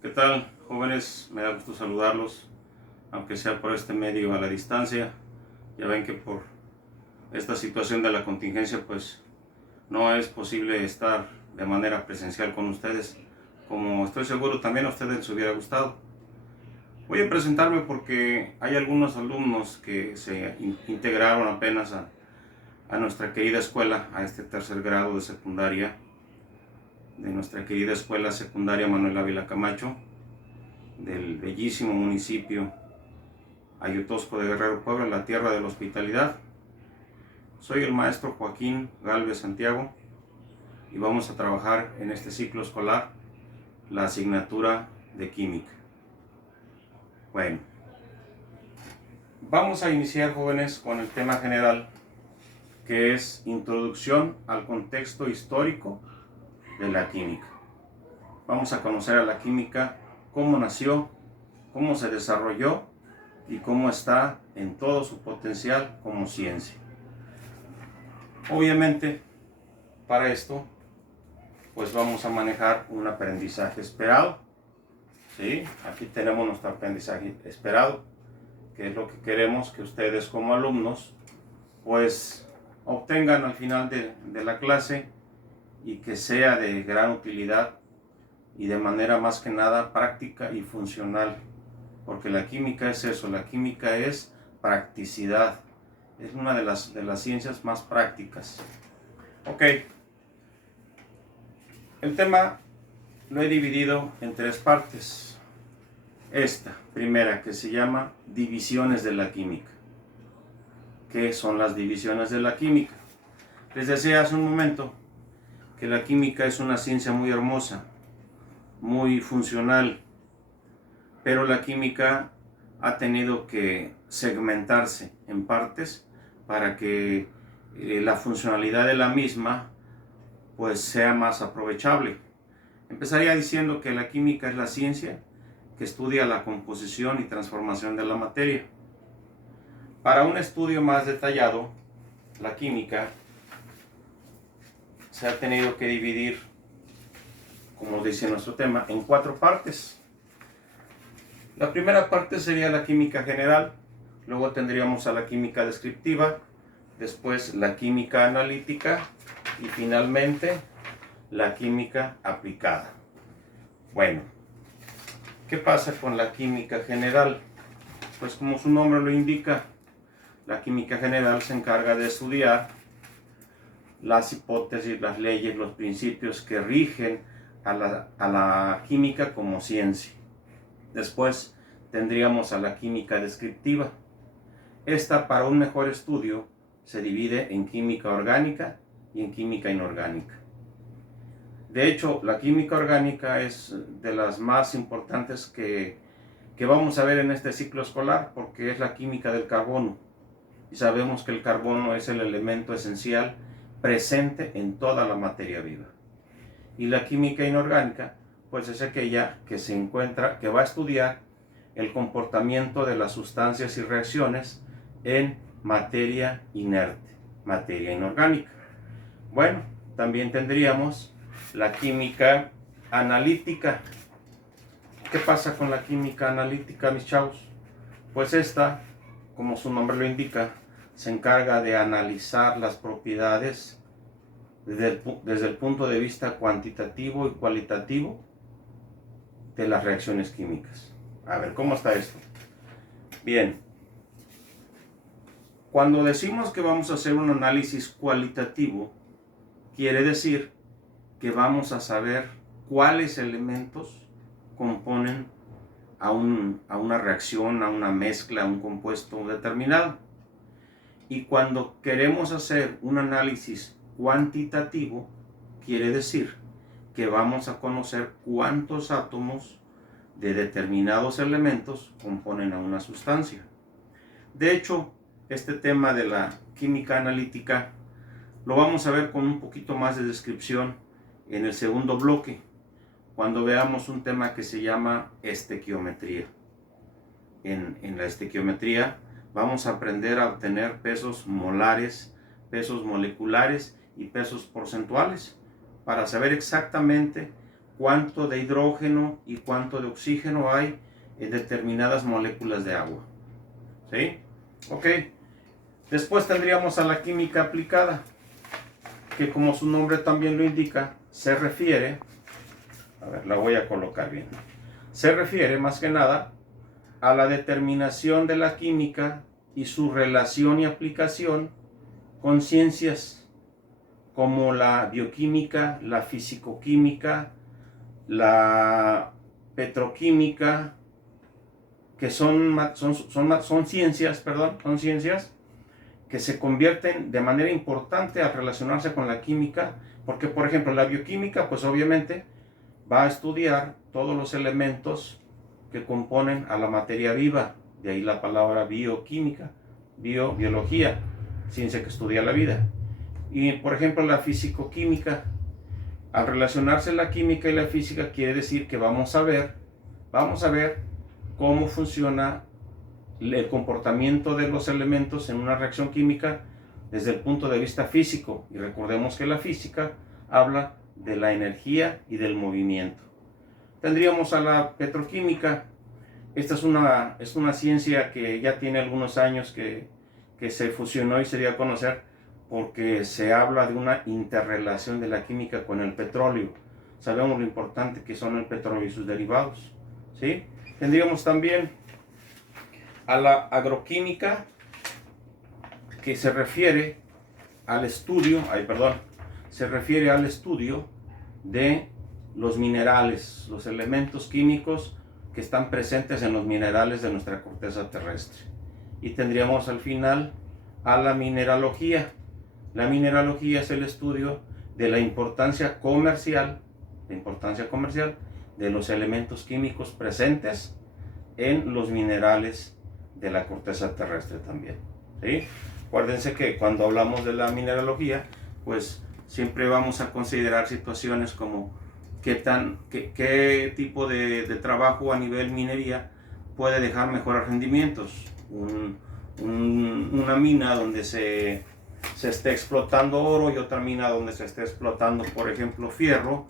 ¿Qué tal, jóvenes? Me da gusto saludarlos, aunque sea por este medio a la distancia. Ya ven que por esta situación de la contingencia, pues no es posible estar de manera presencial con ustedes, como estoy seguro también a ustedes les hubiera gustado. Voy a presentarme porque hay algunos alumnos que se integraron apenas a nuestra querida escuela, a este tercer grado de secundaria, de nuestra querida escuela secundaria Manuel Ávila Camacho, del bellísimo municipio Ayutosco de Guerrero, Puebla, la tierra de la hospitalidad. Soy el maestro Joaquín Galvez Santiago y vamos a trabajar en este ciclo escolar la asignatura de química. Bueno, vamos a iniciar, jóvenes, con el tema general, que es introducción al contexto histórico de la química. Vamos a conocer a la química, cómo nació, cómo se desarrolló y cómo está en todo su potencial como ciencia. Obviamente, para esto, pues vamos a manejar un aprendizaje esperado. ¿Sí? Aquí tenemos nuestro aprendizaje esperado, que es lo que queremos que ustedes como alumnos, pues obtengan al final de la clase y que sea de gran utilidad y de manera más que nada práctica y funcional. Porque la química es eso, la química es practicidad. Es una de las ciencias más prácticas. Ok, el tema lo he dividido en tres partes. Esta primera, que se llama divisiones de la química. ¿Qué son las divisiones de la química? Les decía hace un momento que la química es una ciencia muy hermosa, muy funcional, pero la química ha tenido que segmentarse en partes para que la funcionalidad de la misma pues sea más aprovechable. Empezaría diciendo que la química es la ciencia que estudia la composición y transformación de la materia. Para un estudio más detallado, la química se ha tenido que dividir, como dice nuestro tema, en cuatro partes. La primera parte sería la química general, luego tendríamos a la química descriptiva, después la química analítica y finalmente la química aplicada. Bueno, ¿qué pasa con la química general? Pues como su nombre lo indica, la química general se encarga de estudiar las hipótesis, las leyes, los principios que rigen a la química como ciencia. Después tendríamos a la química descriptiva. Esta, para un mejor estudio, se divide en química orgánica y en química inorgánica. De hecho, la química orgánica es de las más importantes que vamos a ver en este ciclo escolar, porque es la química del carbono. Y sabemos que el carbono es el elemento esencial presente en toda la materia viva. Y la química inorgánica, pues es aquella que se encuentra, que va a estudiar el comportamiento de las sustancias y reacciones en materia inerte, materia inorgánica. Bueno, también tendríamos la química analítica. ¿Qué pasa con la química analítica, mis chavos? Pues esta, como su nombre lo indica, se encarga de analizar las propiedades desde el punto de vista cuantitativo y cualitativo de las reacciones químicas. A ver, ¿cómo está esto? Bien, cuando decimos que vamos a hacer un análisis cualitativo, quiere decir que vamos a saber cuáles elementos componen a una reacción, a una mezcla, a un compuesto determinado. Y cuando queremos hacer un análisis cuantitativo, quiere decir que vamos a conocer cuántos átomos de determinados elementos componen a una sustancia. De hecho, este tema de la química analítica lo vamos a ver con un poquito más de descripción en el segundo bloque, cuando veamos un tema que se llama estequiometría. En la estequiometría vamos a aprender a obtener pesos molares, pesos moleculares y pesos porcentuales para saber exactamente cuánto de hidrógeno y cuánto de oxígeno hay en determinadas moléculas de agua. ¿Sí? Ok. Después tendríamos a la química aplicada, que como su nombre también lo indica, se refiere, a ver, la voy a colocar bien, se refiere más que nada a la determinación de la química y su relación y aplicación con ciencias como la bioquímica, la fisicoquímica, la petroquímica, que son ciencias que se convierten de manera importante al relacionarse con la química, porque por ejemplo la bioquímica pues obviamente va a estudiar todos los elementos que componen a la materia viva, de ahí la palabra bioquímica, biología, ciencia que estudia la vida. Y por ejemplo la fisicoquímica, al relacionarse la química y la física quiere decir que vamos a ver cómo funciona el comportamiento de los elementos en una reacción química desde el punto de vista físico. Y recordemos que la física habla de la energía y del movimiento. Tendríamos a la petroquímica. Esta es una ciencia que ya tiene algunos años que se fusionó y se dio a conocer porque se habla de una interrelación de la química con el petróleo. Sabemos lo importante que son el petróleo y sus derivados, ¿sí? Tendríamos también a la agroquímica, que se refiere al estudio, de los minerales, los elementos químicos que están presentes en los minerales de nuestra corteza terrestre. Y tendríamos al final a la mineralogía. La mineralogía es el estudio de la importancia comercial de los elementos químicos presentes en los minerales de la corteza terrestre también, ¿sí? Acuérdense que cuando hablamos de la mineralogía, pues siempre vamos a considerar situaciones como qué tipo de trabajo a nivel minería puede dejar mejores rendimientos. Una mina donde se esté explotando oro y otra mina donde se esté explotando, por ejemplo, fierro,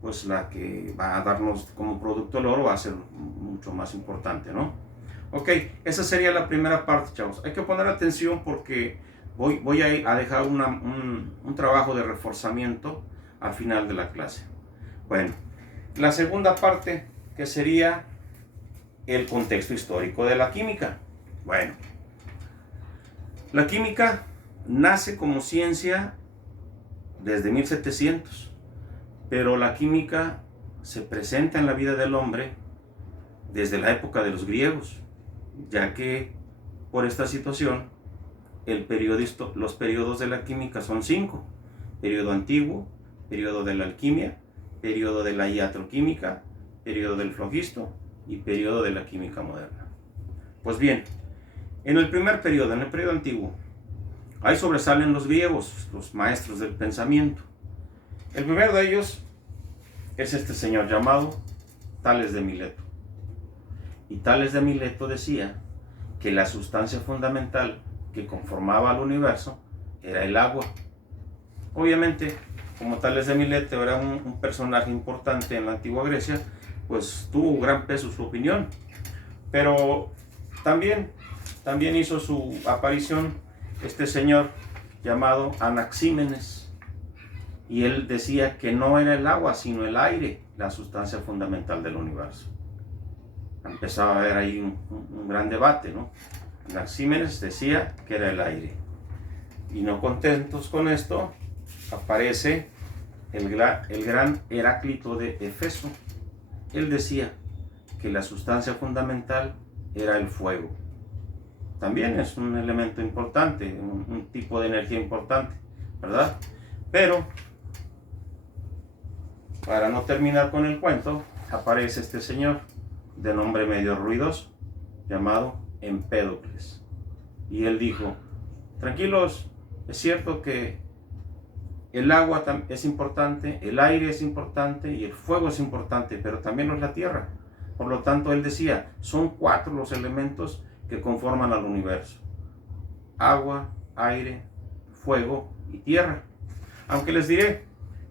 pues la que va a darnos como producto el oro va a ser mucho más importante, ¿no? Ok, esa sería la primera parte, chavos. Hay que poner atención porque voy a dejar un trabajo de reforzamiento al final de la clase. Bueno, la segunda parte, que sería el contexto histórico de la química. Bueno, la química nace como ciencia desde 1700, pero la química se presenta en la vida del hombre desde la época de los griegos, ya que por esta situación los periodos de la química son 5: periodo antiguo, periodo de la alquimia, periodo de la iatroquímica, periodo del flogisto y periodo de la química moderna. Pues bien, en el periodo antiguo, ahí sobresalen los griegos, los maestros del pensamiento. El primero de ellos es este señor llamado Tales de Mileto. Y Tales de Mileto decía que la sustancia fundamental que conformaba al universo era el agua. Obviamente, como Tales de Mileto era un personaje importante en la antigua Grecia, pues tuvo gran peso su opinión. Pero también hizo su aparición este señor llamado Anaxímenes, y él decía que no era el agua sino el aire la sustancia fundamental del universo. Empezaba a haber ahí un gran debate, ¿no? Anaxímenes decía que era el aire, y no contentos con esto aparece el gran Heráclito de Éfeso. Él decía que la sustancia fundamental era el fuego. También es un elemento importante, un tipo de energía importante, ¿verdad? Pero, para no terminar con el cuento, aparece este señor de nombre medio ruidoso, llamado Empédocles. Y él dijo: tranquilos, es cierto que el agua es importante, el aire es importante y el fuego es importante, pero también lo es la tierra. Por lo tanto, él decía, son 4 los elementos que conforman al universo: agua, aire, fuego y tierra. Aunque les diré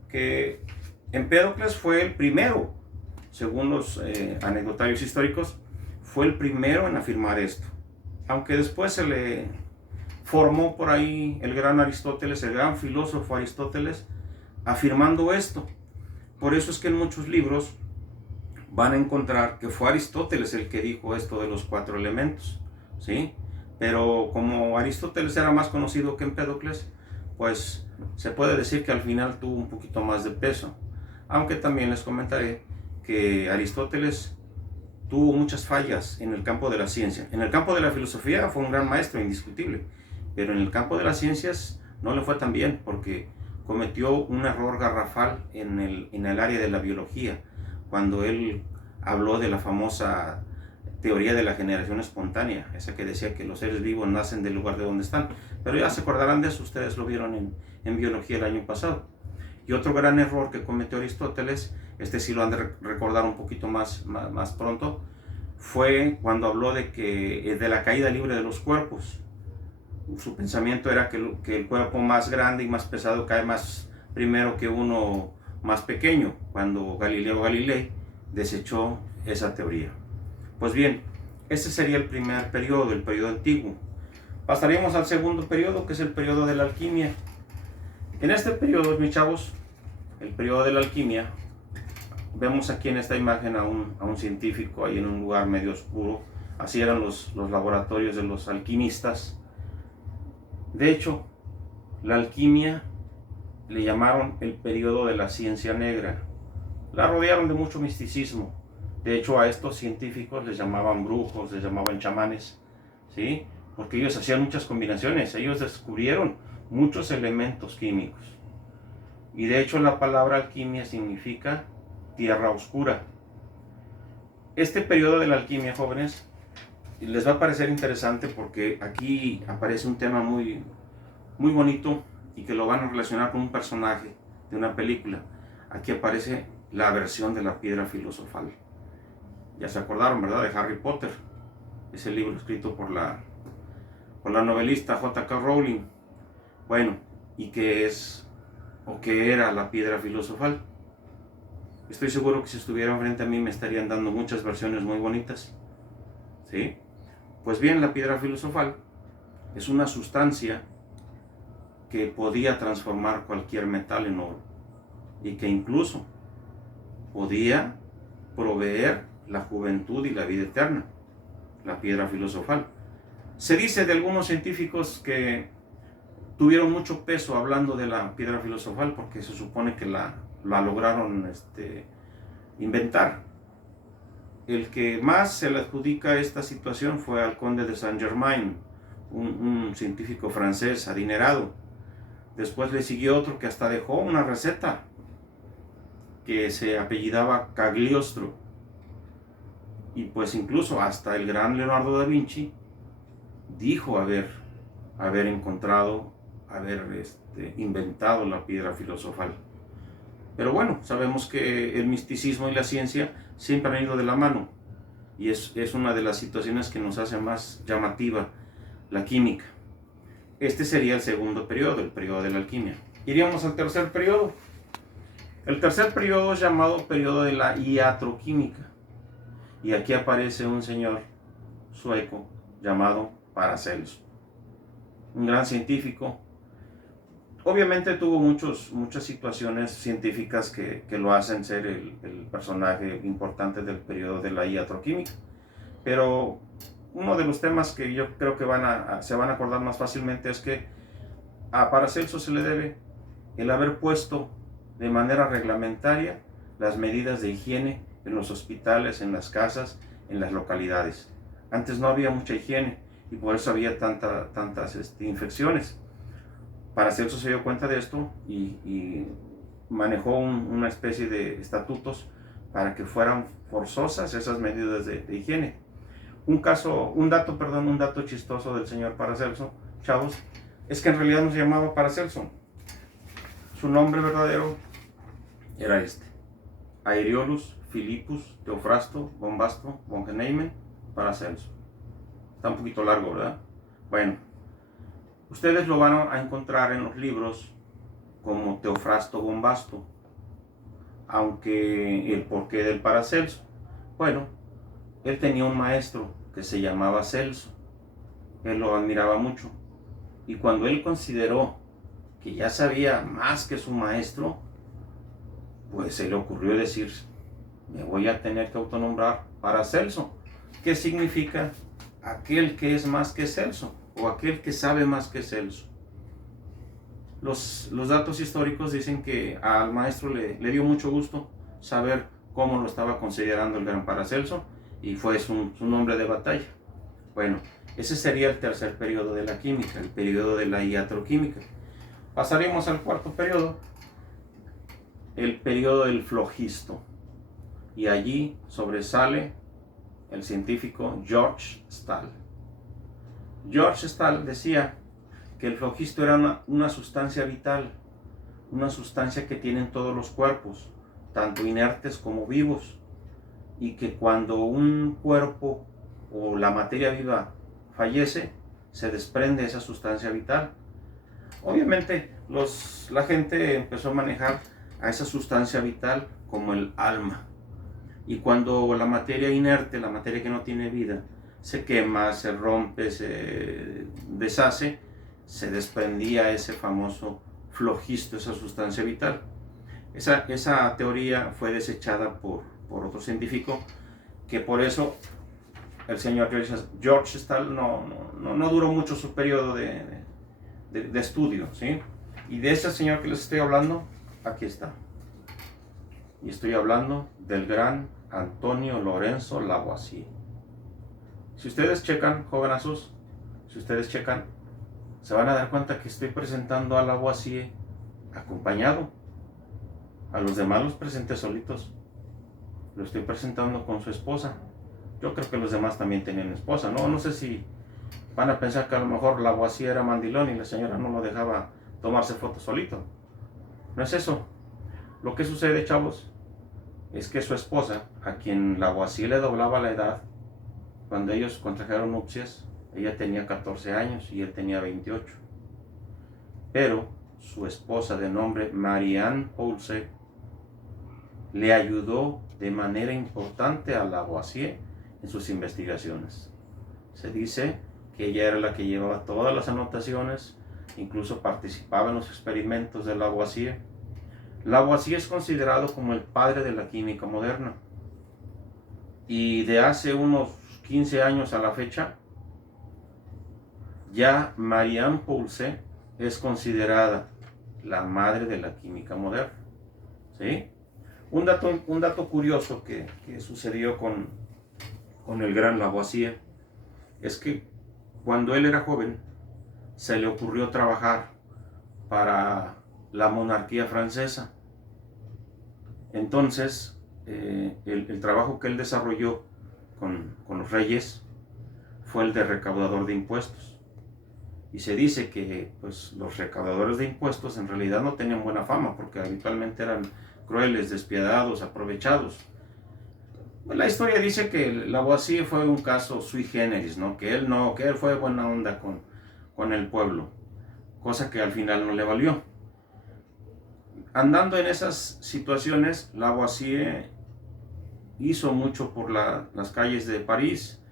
que Empédocles fue el primero, según los anecdotarios históricos, fue el primero en afirmar esto. Aunque después se le formó por ahí el gran Aristóteles, el gran filósofo Aristóteles, afirmando esto. Por eso es que en muchos libros van a encontrar que fue Aristóteles el que dijo esto de los 4 elementos, ¿sí? Pero como Aristóteles era más conocido que Empédocles, pues se puede decir que al final tuvo un poquito más de peso. Aunque también les comentaré que Aristóteles tuvo muchas fallas en el campo de la ciencia. En el campo de la filosofía fue un gran maestro, indiscutible, pero en el campo de las ciencias no le fue tan bien porque cometió un error garrafal en el área de la biología, cuando él habló de la famosa teoría de la generación espontánea, esa que decía que los seres vivos nacen del lugar de donde están. Pero ya se acordarán de eso, ustedes lo vieron en biología el año pasado. Y otro gran error que cometió Aristóteles, este sí lo han de recordar un poquito más pronto, fue cuando habló de la caída libre de los cuerpos. Su pensamiento era que el cuerpo más grande y más pesado cae más primero que uno más pequeño, cuando Galileo Galilei desechó esa teoría. Pues bien, ese sería el primer periodo, el periodo antiguo. Pasaríamos al segundo periodo, que es el periodo de la alquimia. En este periodo, mis chavos, el periodo de la alquimia, vemos aquí en esta imagen a un científico ahí en un lugar medio oscuro. Así eran los laboratorios de los alquimistas. De hecho, la alquimia le llamaron el periodo de la ciencia negra. La rodearon de mucho misticismo. De hecho, a estos científicos les llamaban brujos, les llamaban chamanes, ¿sí? Porque ellos hacían muchas combinaciones. Ellos descubrieron muchos elementos químicos. Y de hecho, la palabra alquimia significa tierra oscura. Este periodo de la alquimia, jóvenes, les va a parecer interesante porque aquí aparece un tema muy bonito y que lo van a relacionar con un personaje de una película. Aquí aparece la versión de la piedra filosofal. Ya se acordaron, ¿verdad? De Harry Potter, ese libro escrito por la novelista J.K. Rowling. Bueno, ¿y qué es o qué era la piedra filosofal? Estoy seguro que si estuvieran frente a mí me estarían dando muchas versiones muy bonitas, ¿sí? Pues bien, la piedra filosofal es una sustancia que podía transformar cualquier metal en oro y que incluso podía proveer la juventud y la vida eterna, la piedra filosofal. Se dice de algunos científicos que tuvieron mucho peso hablando de la piedra filosofal porque se supone que la lograron inventar. El que más se le adjudica esta situación fue al conde de Saint-Germain, un científico francés adinerado. Después le siguió otro que hasta dejó una receta que se apellidaba Cagliostro. Y pues incluso hasta el gran Leonardo da Vinci dijo haber encontrado, inventado la piedra filosofal. Pero bueno, sabemos que el misticismo y la ciencia siempre han ido de la mano. Y es una de las situaciones que nos hace más llamativa la química. Este sería el segundo periodo, el periodo de la alquimia. Iríamos al tercer periodo. El tercer periodo es llamado periodo de la iatroquímica. Y aquí aparece un señor sueco llamado Paracelso. Un gran científico. Obviamente tuvo muchas situaciones científicas que lo hacen ser el personaje importante del periodo de la iatroquímica. Pero uno de los temas que yo creo que se van a acordar más fácilmente es que a Paracelso se le debe el haber puesto de manera reglamentaria las medidas de higiene en los hospitales, en las casas, en las localidades. Antes no había mucha higiene y por eso había tantas infecciones. Paracelso se dio cuenta de esto y manejó una especie de estatutos para que fueran forzosas esas medidas de higiene. Un dato chistoso del señor Paracelso, chavos, es que en realidad no se llamaba Paracelso. Su nombre verdadero era Aeriolus Philippus Theophrasto Bombasto von Geneimen Paracelso. Está un poquito largo, ¿verdad? Bueno, ustedes lo van a encontrar en los libros como Teofrasto Bombasto. aunque el porqué del Paracelso. Bueno, él tenía un maestro que se llamaba Celso, él lo admiraba mucho, y cuando él consideró que ya sabía más que su maestro, pues se le ocurrió decir, me voy a tener que autonombrar Paracelso, que significa aquel que es más que Celso, o aquel que sabe más que Celso. Los datos históricos dicen que al maestro le dio mucho gusto saber cómo lo estaba considerando el gran Paracelso, y fue su nombre de batalla. Bueno, ese sería el tercer periodo de la química, el periodo de la iatroquímica. Pasaremos al cuarto periodo, el periodo del flogisto, y allí sobresale el científico George Stahl. George Stahl decía que el flogisto era una sustancia vital, una sustancia que tienen todos los cuerpos, tanto inertes como vivos, y que cuando un cuerpo o la materia viva fallece, se desprende esa sustancia vital. Obviamente la gente empezó a manejar a esa sustancia vital como el alma, y cuando la materia inerte, la materia que no tiene vida, se quema, se rompe, se deshace, se desprendía ese famoso flogisto, esa sustancia vital. Esa teoría fue desechada por otro científico, que por eso el señor George Stahl no duró mucho su periodo de estudio, ¿sí? Y de ese señor que les estoy hablando, aquí está. Y estoy hablando del gran Antonio Lorenzo Lavoisier. Si ustedes checan, jovenazos, si ustedes checan, se van a dar cuenta que estoy presentando a Lavoisier acompañado. A los demás los presenté solitos. Lo estoy presentando con su esposa. Yo creo que los demás también tenían esposa, ¿no? No sé si van a pensar que a lo mejor Lavoisier era mandilón y la señora no lo dejaba tomarse fotos solito. No es eso. Lo que sucede, chavos, es que su esposa, a quien Lavoisier le doblaba la edad, cuando ellos contrajeron nupcias, ella tenía 14 años y él tenía 28. Pero su esposa, de nombre Marianne Poulsen, le ayudó de manera importante a Lavoisier en sus investigaciones. Se dice que ella era la que llevaba todas las anotaciones, incluso participaba en los experimentos de Lavoisier. Lavoisier es considerado como el padre de la química moderna, y de hace unos 15 años a la fecha, ya Marianne Poulsen es considerada la madre de la química moderna, ¿sí? Un dato curioso que sucedió con el gran Lavoisier es que cuando él era joven se le ocurrió trabajar para la monarquía francesa. Entonces el trabajo que él desarrolló con los reyes fue el de recaudador de impuestos. Y se dice que pues, los recaudadores de impuestos en realidad no tenían buena fama, porque habitualmente eran crueles, despiadados, aprovechados. La historia dice que Lavoisier fue un caso sui generis, ¿no? Que él fue buena onda con el pueblo, cosa que al final no le valió. Andando en esas situaciones, Lavoisier hizo mucho por las calles de París.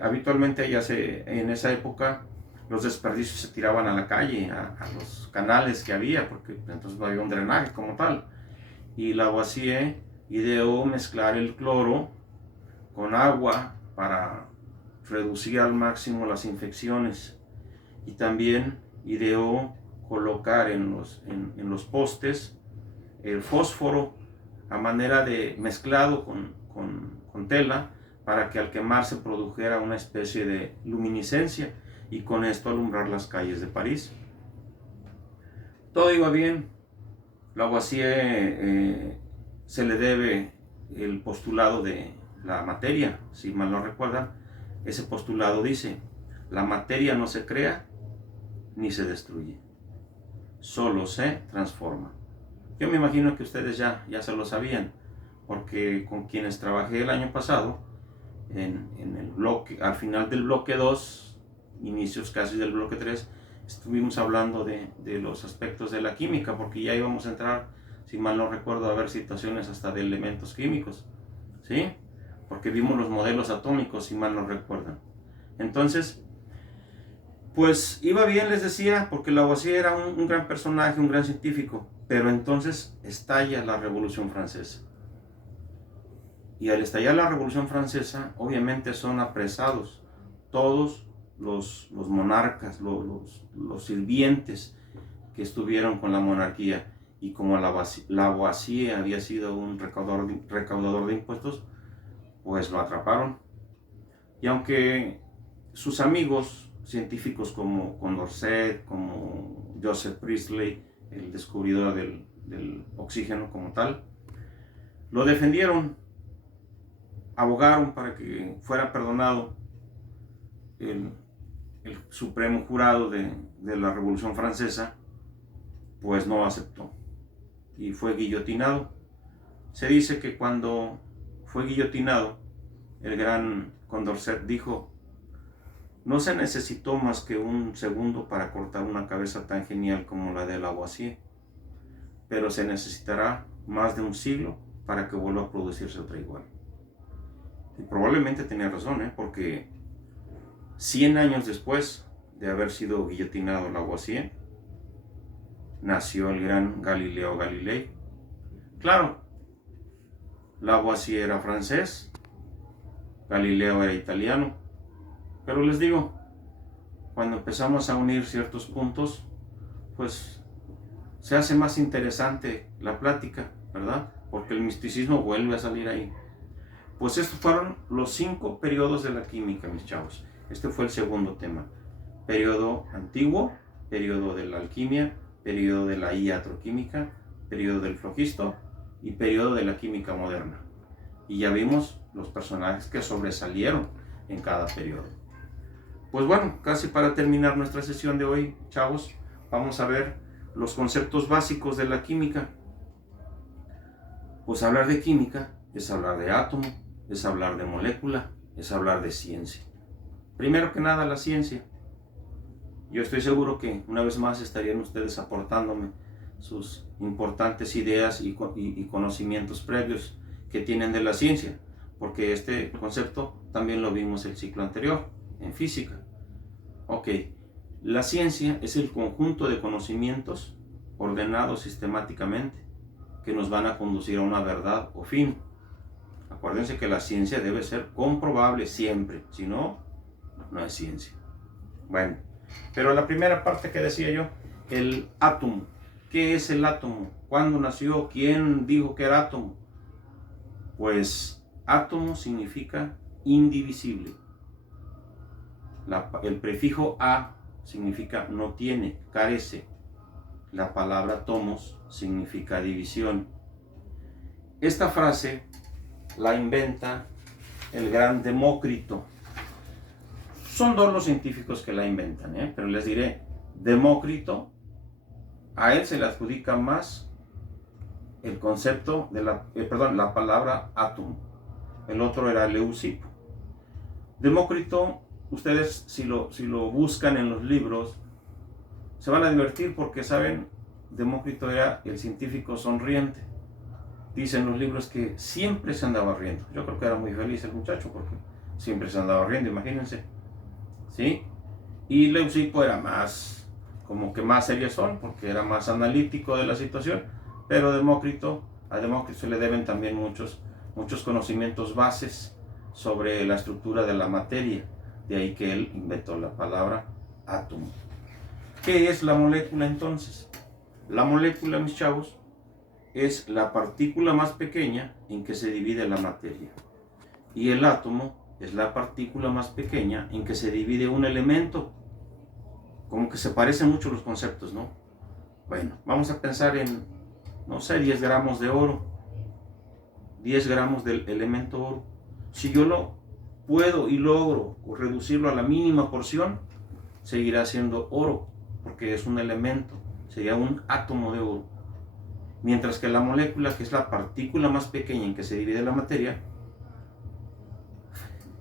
Habitualmente en esa época los desperdicios se tiraban a la calle, a los canales que había, porque entonces no había un drenaje como tal. Y Lavoisier ideó mezclar el cloro con agua para reducir al máximo las infecciones, y también ideó colocar en los postes el fósforo a manera de mezclado con tela, para que al quemarse produjera una especie de luminiscencia y con esto alumbrar las calles de París. Todo iba bien. Lavoisier se le debe el postulado de la materia, si mal no recuerdan. Ese postulado dice: la materia no se crea ni se destruye, solo se transforma. Yo me imagino que ustedes ya se lo sabían, porque con quienes trabajé el año pasado, en el bloque, al final del bloque 2, inicios casi del bloque 3, estuvimos hablando de los aspectos de la química, porque ya íbamos a entrar si mal no recuerdo, haber situaciones hasta de elementos químicos, ¿sí? Porque vimos los modelos atómicos, si mal no recuerdan. Entonces, pues iba bien, les decía, porque Lavoisier era un gran personaje, un gran científico, pero entonces estalla la Revolución Francesa. Y al estallar la Revolución Francesa, obviamente son apresados todos los monarcas, los sirvientes que estuvieron con la monarquía. Y como Lavoisier había sido un recaudador de impuestos, pues lo atraparon. Y aunque sus amigos científicos como Condorcet, como Joseph Priestley, el descubridor del oxígeno como tal, lo defendieron, abogaron para que fuera perdonado, el Supremo Jurado de la Revolución Francesa, pues no aceptó y fue guillotinado. Se dice que cuando fue guillotinado, el gran Condorcet dijo: no se necesitó más que un segundo para cortar una cabeza tan genial como la de Lavoisier, pero se necesitará más de un siglo para que vuelva a producirse otra igual. Y probablemente tenía razón, porque 100 años después de haber sido guillotinado Lavoisier, nació el gran Galileo Galilei. Claro, Lavoisier era francés, Galileo era italiano, pero les digo, cuando empezamos a unir ciertos puntos, pues se hace más interesante la plática, ¿verdad? Porque el misticismo vuelve a salir ahí. Pues estos fueron los 5 periodos de la química, mis chavos. Este fue el segundo tema. Periodo antiguo, periodo de la alquimia, periodo de la iatroquímica, periodo del flogisto y periodo de la química moderna. Y ya vimos los personajes que sobresalieron en cada periodo. Pues bueno, casi para terminar nuestra sesión de hoy, chavos, vamos a ver los conceptos básicos de la química. Pues hablar de química es hablar de átomo, es hablar de molécula, es hablar de ciencia. Primero que nada, la ciencia. Yo estoy seguro que una vez más estarían ustedes aportándome sus importantes ideas y conocimientos previos que tienen de la ciencia, porque este concepto también lo vimos el ciclo anterior, en física. Ok, la ciencia es el conjunto de conocimientos ordenados sistemáticamente que nos van a conducir a una verdad o fin. Acuérdense que la ciencia debe ser comprobable siempre, si no, no es ciencia. Bueno, pero la primera parte que decía yo, el átomo. ¿Qué es el átomo? ¿Cuándo nació? ¿Quién dijo que era átomo? Pues átomo significa indivisible. El prefijo a significa no tiene, carece. La palabra tomos significa división. Esta frase la inventa el gran Demócrito. Son 2 los científicos que la inventan, pero les diré, Demócrito, a él se le adjudica más el concepto de la palabra átomo. El otro era Leucipo. Demócrito, ustedes si lo buscan en los libros, se van a divertir porque saben, Demócrito era el científico sonriente. Dicen los libros que siempre se andaba riendo. Yo creo que era muy feliz el muchacho porque siempre se andaba riendo, imagínense. ¿Sí? Y Leucipo era más, como que más seriezón, porque era más analítico de la situación, pero a Demócrito se le deben también muchos conocimientos bases sobre la estructura de la materia, de ahí que él inventó la palabra átomo. ¿Qué es la molécula entonces? La molécula, mis chavos, es la partícula más pequeña en que se divide la materia, y el átomo es la partícula más pequeña en que se divide un elemento. Como que se parecen mucho los conceptos, ¿no? Bueno, vamos a pensar en, no sé, 10 gramos de oro. 10 gramos del elemento oro. Si yo lo puedo y logro reducirlo a la mínima porción, seguirá siendo oro, porque es un elemento, sería un átomo de oro. Mientras que la molécula, que es la partícula más pequeña en que se divide la materia,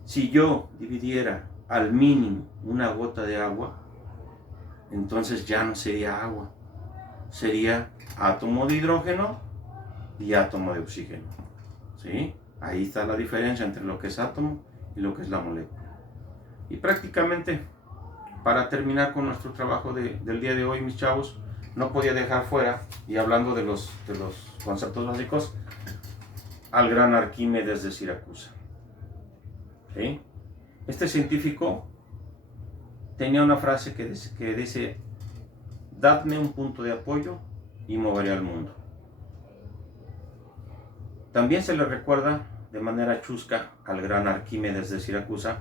si yo dividiera al mínimo una gota de agua, entonces ya no sería agua, sería átomo de hidrógeno y átomo de oxígeno. ¿Sí? Ahí está la diferencia entre lo que es átomo y lo que es la molécula. Y prácticamente, para terminar con nuestro trabajo del día de hoy, mis chavos, no podía dejar fuera, y hablando de los conceptos básicos, al gran Arquímedes de Siracusa. ¿Sí? Este científico tenía una frase que dice: dadme un punto de apoyo y moveré al mundo. También se le recuerda de manera chusca al gran Arquímedes de Siracusa,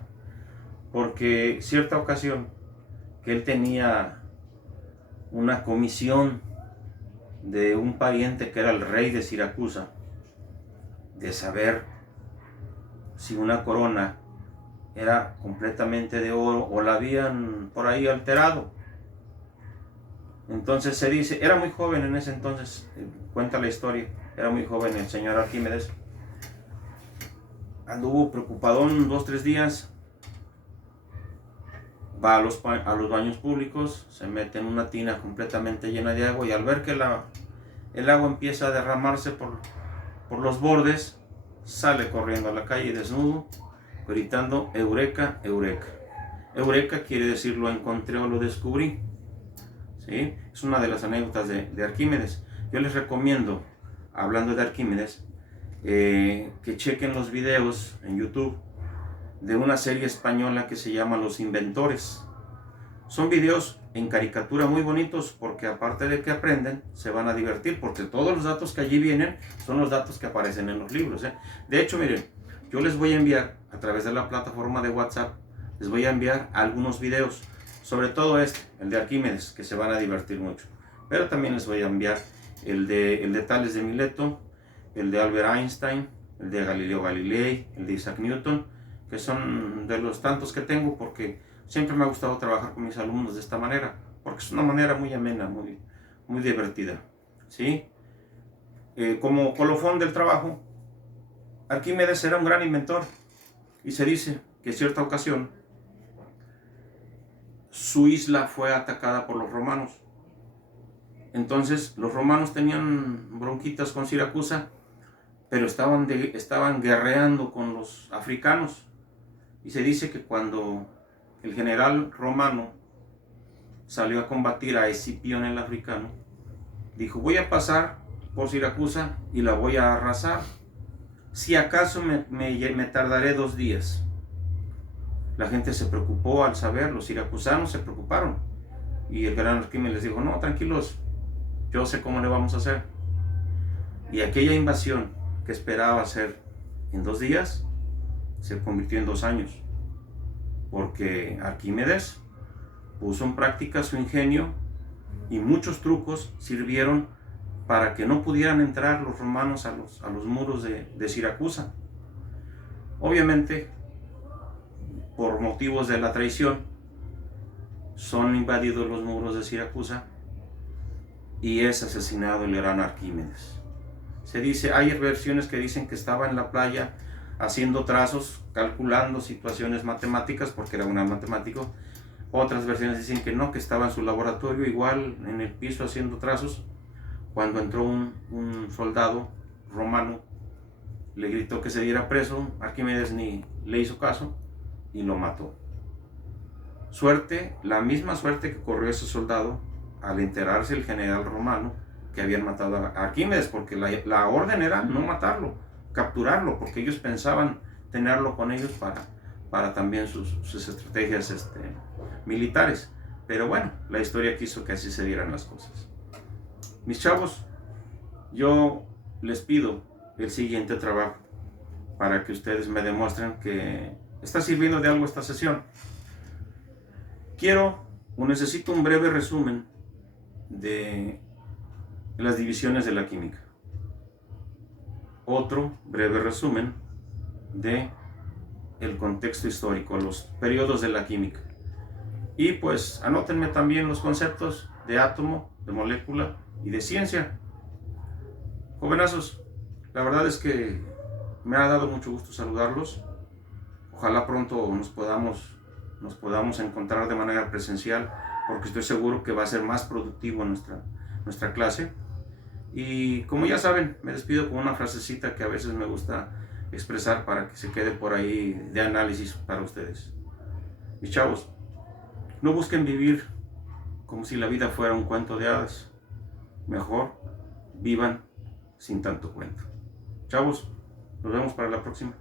porque cierta ocasión que él tenía una comisión de un pariente que era el rey de Siracusa, de saber si una corona era completamente de oro o la habían por ahí alterado. Entonces se dice, era muy joven en ese entonces, cuenta la historia, era muy joven el señor Arquímedes, anduvo preocupadón 2-3 días, va a los baños públicos, se mete en una tina completamente llena de agua, y al ver que el agua empieza a derramarse por los bordes, sale corriendo a la calle desnudo, gritando: Eureka, Eureka. Eureka quiere decir lo encontré o lo descubrí. ¿Sí? Es una de las anécdotas de Arquímedes. Yo les recomiendo, hablando de Arquímedes, que chequen los videos en YouTube de una serie española que se llama Los Inventores. Son videos en caricatura muy bonitos, porque aparte de que aprenden, se van a divertir, porque todos los datos que allí vienen son los datos que aparecen en los libros. De hecho, miren, yo les voy a enviar a través de la plataforma de WhatsApp, les voy a enviar algunos videos, sobre todo el de Arquímedes, que se van a divertir mucho. Pero también les voy a enviar el de Tales de Mileto, el de Albert Einstein, el de Galileo Galilei, el de Isaac Newton, que son de los tantos que tengo, porque siempre me ha gustado trabajar con mis alumnos de esta manera, porque es una manera muy amena, muy divertida. ¿Sí? Como colofón del trabajo, Arquímedes era un gran inventor, y se dice que en cierta ocasión su isla fue atacada por los romanos. Entonces los romanos tenían bronquitas con Siracusa, pero estaban guerreando con los africanos. Y se dice que cuando el general romano salió a combatir a Escipión el africano, dijo: voy a pasar por Siracusa y la voy a arrasar. Si acaso me tardaré 2 días. La gente se preocupó al saber, los siracusanos se preocuparon. Y el gran Arquímedes les dijo: no, tranquilos, yo sé cómo le vamos a hacer. Y aquella invasión que esperaba hacer en 2 días, se convirtió en 2 años. Porque Arquímedes puso en práctica su ingenio, y muchos trucos sirvieron para que no pudieran entrar los romanos a los muros de Siracusa. Obviamente, por motivos de la traición, son invadidos los muros de Siracusa y es asesinado el gran Arquímedes. Se dice, hay versiones que dicen que estaba en la playa haciendo trazos, calculando situaciones matemáticas, porque era un matemático. Otras versiones dicen que no, que estaba en su laboratorio, igual en el piso haciendo trazos, cuando entró un soldado romano, le gritó que se diera preso. Arquímedes ni le hizo caso y lo mató. Suerte, la misma suerte que corrió ese soldado al enterarse el general romano que habían matado a Arquímedes, porque la orden era no matarlo, capturarlo, porque ellos pensaban tenerlo con ellos para también sus estrategias militares. Pero bueno, la historia quiso que así se dieran las cosas. Mis chavos, yo les pido el siguiente trabajo para que ustedes me demuestren que está sirviendo de algo esta sesión. Necesito un breve resumen de las divisiones de la química. Otro breve resumen de el contexto histórico, los periodos de la química. Y pues anótenme también los conceptos de átomo, de molécula y de ciencia. Jovenazos, la verdad es que me ha dado mucho gusto saludarlos. Ojalá pronto nos podamos encontrar de manera presencial, porque estoy seguro que va a ser más productivo nuestra clase. Y como ya saben, me despido con una frasecita que a veces me gusta expresar para que se quede por ahí de análisis para ustedes. Mis chavos, no busquen vivir como si la vida fuera un cuento de hadas. Mejor vivan sin tanto cuento. Chavos, nos vemos para la próxima.